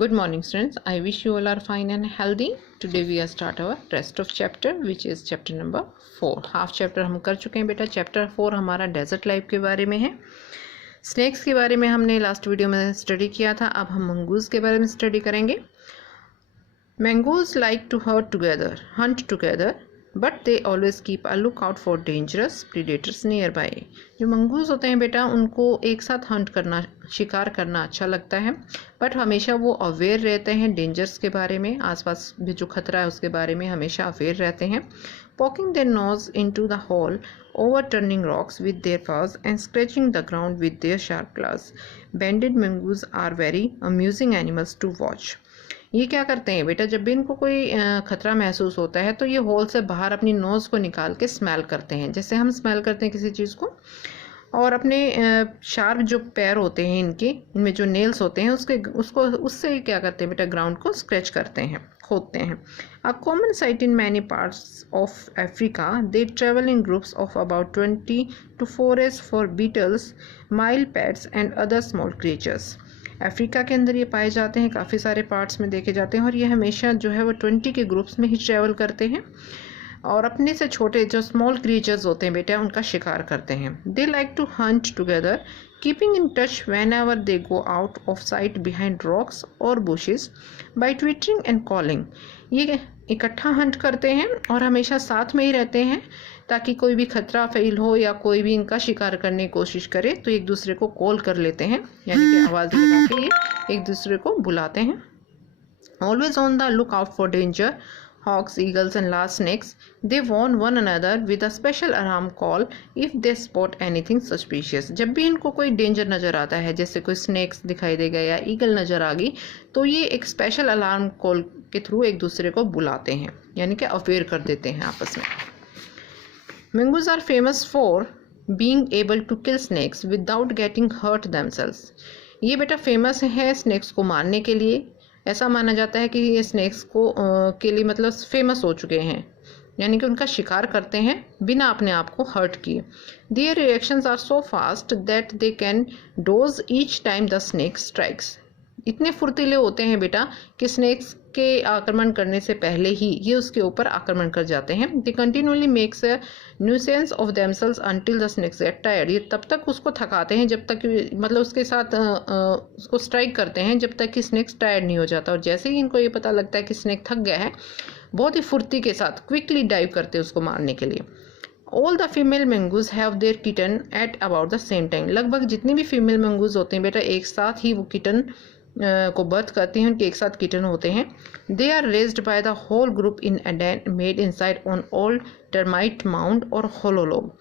Good morning students. I wish you all are fine and healthy. Today we are start our rest of chapter which is chapter number 4. Half chapter हम कर चुके हैं बेटा. Chapter 4 हमारा desert life के बारे में है. स्नेक्स के बारे में हमने लास्ट वीडियो में स्टडी किया था. अब हम मंगूज के बारे में स्टडी करेंगे. Mangoes like to hunt together, but they always keep a lookout for dangerous predators nearby. जो मंगूज होते हैं बेटा उनको एक साथ हंट करना, शिकार करना अच्छा लगता है, बट हमेशा वो अवेयर रहते हैं डेंजर्स के बारे में. आसपास भी जो खतरा है उसके बारे में हमेशा अवेयर रहते हैं. Poking their nose into the hole, overturning rocks with their paws and scratching the ground with their sharp claws. Banded mangoes are very amusing animals to watch. ये क्या करते हैं बेटा, जब भी इनको कोई खतरा महसूस होता है तो ये होल से बाहर अपनी नोज़ को निकाल के स्मेल करते हैं, जैसे हम स्मेल करते हैं किसी चीज़ को, और अपने शार्प जो पैर होते हैं इनमें जो नेल्स होते हैं उससे क्या करते हैं बेटा, ग्राउंड को स्क्रैच करते हैं, खोदते हैं. A common site in many parts of Africa. They travel in groups of about 20 to forage for beetles, mile pets and other small creatures. Africa के अंदर ये पाए जाते हैं, काफ़ी सारे पार्ट्स में देखे जाते हैं, और ये हमेशा जो है वो 20 के ग्रुप्स में ही ट्रैवल करते हैं और अपने से छोटे जो स्मॉल क्रीचर्स होते हैं बेटा उनका शिकार करते हैं. They like to hunt together, keeping in touch whenever they go out of sight behind rocks और bushes by twittering and calling. ये इकट्ठा हंट करते हैं और हमेशा साथ में ही रहते हैं ताकि कोई भी खतरा फील हो या कोई भी इनका शिकार करने की कोशिश करे तो एक दूसरे को कॉल कर लेते हैं, यानी कि आवाज़ लगा के ये एक दूसरे को बुलाते हैं. Always on the look out for danger, hawks, eagles and large snakes. They warn one another with a special alarm call if they spot anything suspicious. जब भी इनको कोई डेंजर नज़र आता है, जैसे कोई स्नेक्स दिखाई देगा या ईगल नज़र आ गई, तो ये एक स्पेशल अलार्म कॉल के थ्रू एक दूसरे को बुलाते हैं, यानी कि अवेयर कर देते हैं आपस में. Mangoes are famous for being able to kill snakes without getting hurt themselves. ये बेटा फेमस है स्नेक्स को मारने के लिए. ऐसा माना जाता है कि ये स्नेक्स के लिए मतलब फेमस हो चुके हैं, यानी कि उनका शिकार करते हैं बिना अपने आप को हर्ट किए. Their reactions are so fast that they can dodge each time the snake strikes. इतने फुर्तीले होते हैं बेटा कि स्नेक्स के आक्रमण करने से पहले ही ये उसके ऊपर आक्रमण कर जाते हैं. They continually makes a nuisance of themselves until the snakes get tired. ये तब तक उसको थकाते हैं जब तक मतलब उसके साथ उसको स्ट्राइक करते हैं जब तक कि स्नेक्स टायर्ड नहीं हो जाता, और जैसे ही इनको ये पता लगता है कि स्नेक थक गया है, बहुत ही फुर्ती के साथ क्विकली डाइव करते हैं उसको मारने के लिए. All the female mongoose have their kitten at about the same time. लगभग जितने भी फीमेल मंगूज होते हैं बेटा एक साथ ही वो किटन को बर्थ करती हैं, उनके एक साथ किटन होते हैं. They are raised by the whole group in a den made inside on old termite mound और होलो लॉग.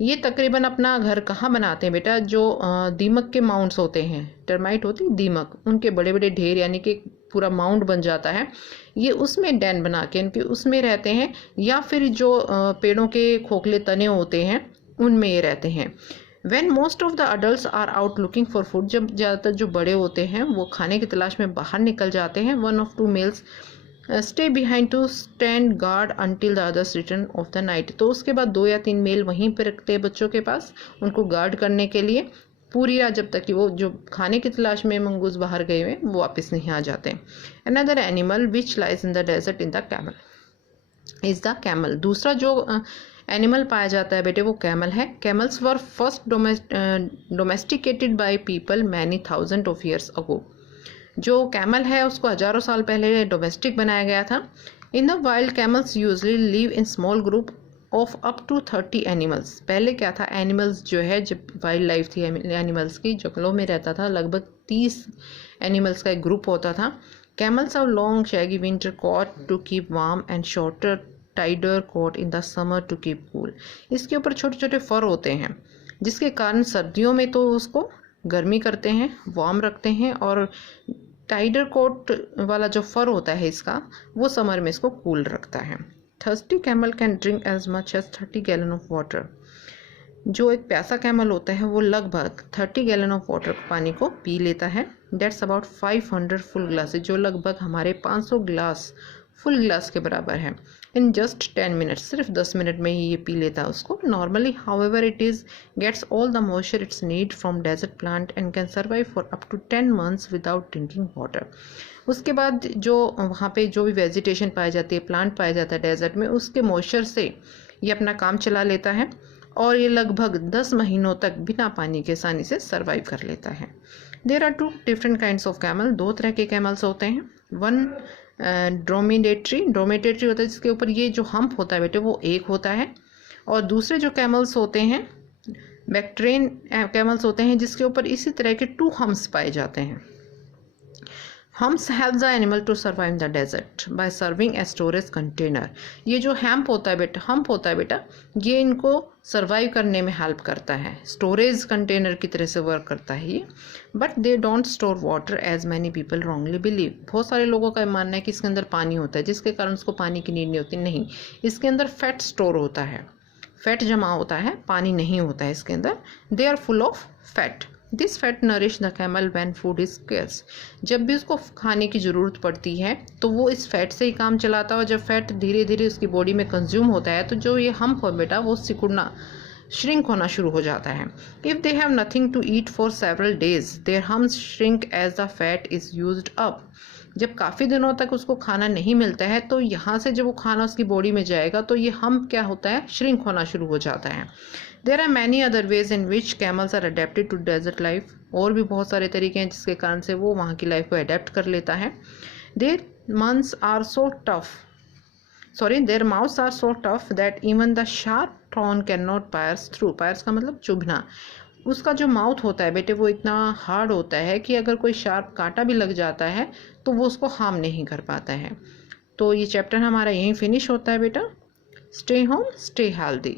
ये तकरीबन अपना घर कहाँ बनाते हैं बेटा, जो दीमक के माउंड्स होते हैं, टर्माइट होती है दीमक, उनके बड़े बड़े ढेर यानी कि पूरा माउंड बन जाता है, ये उसमें डैन बना के उनके उसमें रहते हैं, या फिर जो पेड़ों के खोखले तने होते हैं उनमें ये रहते हैं. When most of the adults are out looking for food, जब ज़्यादातर जो बड़े होते हैं वो खाने की तलाश में बाहर निकल जाते हैं, one of two males stay behind to stand guard until the others return of the night. तो उसके बाद 2 या 3 मेल वहीं पर रखते हैं बच्चों के पास, उनको गार्ड करने के लिए पूरी रात, जब तक कि वो जो खाने की तलाश में मंगूज बाहर गए हुए वो वापस नहीं आ जाते. Another animal which lies in the desert in the camel is the camel. दूसरा जो एनिमल पाया जाता है बेटे वो कैमल है. Camels were first domesticated by people many thousand of years ago. जो कैमल है उसको हजारों साल पहले डोमेस्टिक बनाया गया था. In the wild camels usually live in small group of up to 30 animals. पहले क्या था, एनिमल्स जो है जब वाइल्ड लाइफ थी एनिमल्स की, जंगलों में रहता था, लगभग 30 एनिमल्स का एक ग्रुप होता था. Camels are long shaggy winter coat to keep warm and shorter tidier coat in the summer to keep cool. इसके ऊपर छोटे छोटे फर होते हैं जिसके कारण सर्दियों में तो उसको गर्मी करते हैं, वार्म रखते हैं, और टाइडर कोट वाला जो फर होता है इसका वो समर में इसको कूल रखता है. Thirsty camel can drink as much as 30 gallon of water. जो एक प्यासा कैमल होता है वो लगभग 30 गैलन ऑफ वाटर पानी को पी लेता है. दैट्स अबाउट 500 फुल ग्लासेस, जो लगभग हमारे 500 ग्लास फुल ग्लास के बराबर है। इन जस्ट 10 मिनट्स, सिर्फ 10 मिनट में ही ये पी लेता है उसको। Normally however it is gets all the moisture its need from desert plant and can survive for up to 10 months without drinking water. उसके बाद जो वहाँ पे जो भी वेजिटेशन पाई जाती है, प्लांट पाया जाता है डेजर्ट में, उसके मॉइस्चर से ये अपना काम चला लेता है और ये लगभग 10 महीनों तक बिना पानी के आसानी से सर्वाइव कर लेता है। There are 2 different kinds of camel, 2 तरह के कैमल्स होते हैं। वन ड्रोमेटेटरी होता है जिसके ऊपर ये जो हम्प होता है बेटे वो एक होता है, और दूसरे जो कैमल्स होते हैं बैक्ट्रेन कैमल्स होते हैं जिसके ऊपर इसी तरह के 2 हम्प्स पाए जाते हैं। Humps help the animal to survive in the desert by serving a storage container. ये जो हम्प होता है बेटा ये इनको सर्वाइव करने में हेल्प करता है, स्टोरेज कंटेनर की तरह से वर्क करता है ये। But they don't store water as many people wrongly believe. बहुत सारे लोगों का मानना है कि इसके अंदर पानी होता है जिसके कारण उसको पानी की नीड नहीं होती। नहीं, इसके अंदर फैट स्टोर होता है, फैट जमा होता है, पानी नहीं होता है इसके अंदर। They are full of fat. This fat nourish the camel when food is scarce. जब भी उसको खाने की ज़रूरत पड़ती है तो वो इस फैट से ही काम चलाता है, और जब फैट धीरे धीरे उसकी बॉडी में कंज्यूम होता है तो जो ये हम्प हो बेटा वो सिकुड़ना, श्रिंक होना शुरू हो जाता है। If they have nothing to eat for several days their humps shrink as the fat is used up. जब काफ़ी दिनों तक उसको खाना नहीं मिलता है तो यहाँ से जब वो खाना उसकी बॉडी में जाएगा तो ये हम्प क्या होता है, श्रिंक होना शुरू हो जाता है। There are many other ways in which camels are adapted to desert life. और भी बहुत सारे तरीके हैं जिसके कारण से वो वहाँ की लाइफ को अडेप्ट कर लेता है। Their mouths are so tough that even the sharp thorn can not pierce through. Pierce का मतलब चुभना। उसका जो माउथ होता है बेटे वो इतना हार्ड होता है कि अगर कोई शार्प कांटा भी लग जाता है तो वो उसको हार्म नहीं कर पाता है। तो ये चैप्टर हमारा यहीं फिनिश होता है बेटा। Stay home, stay healthy.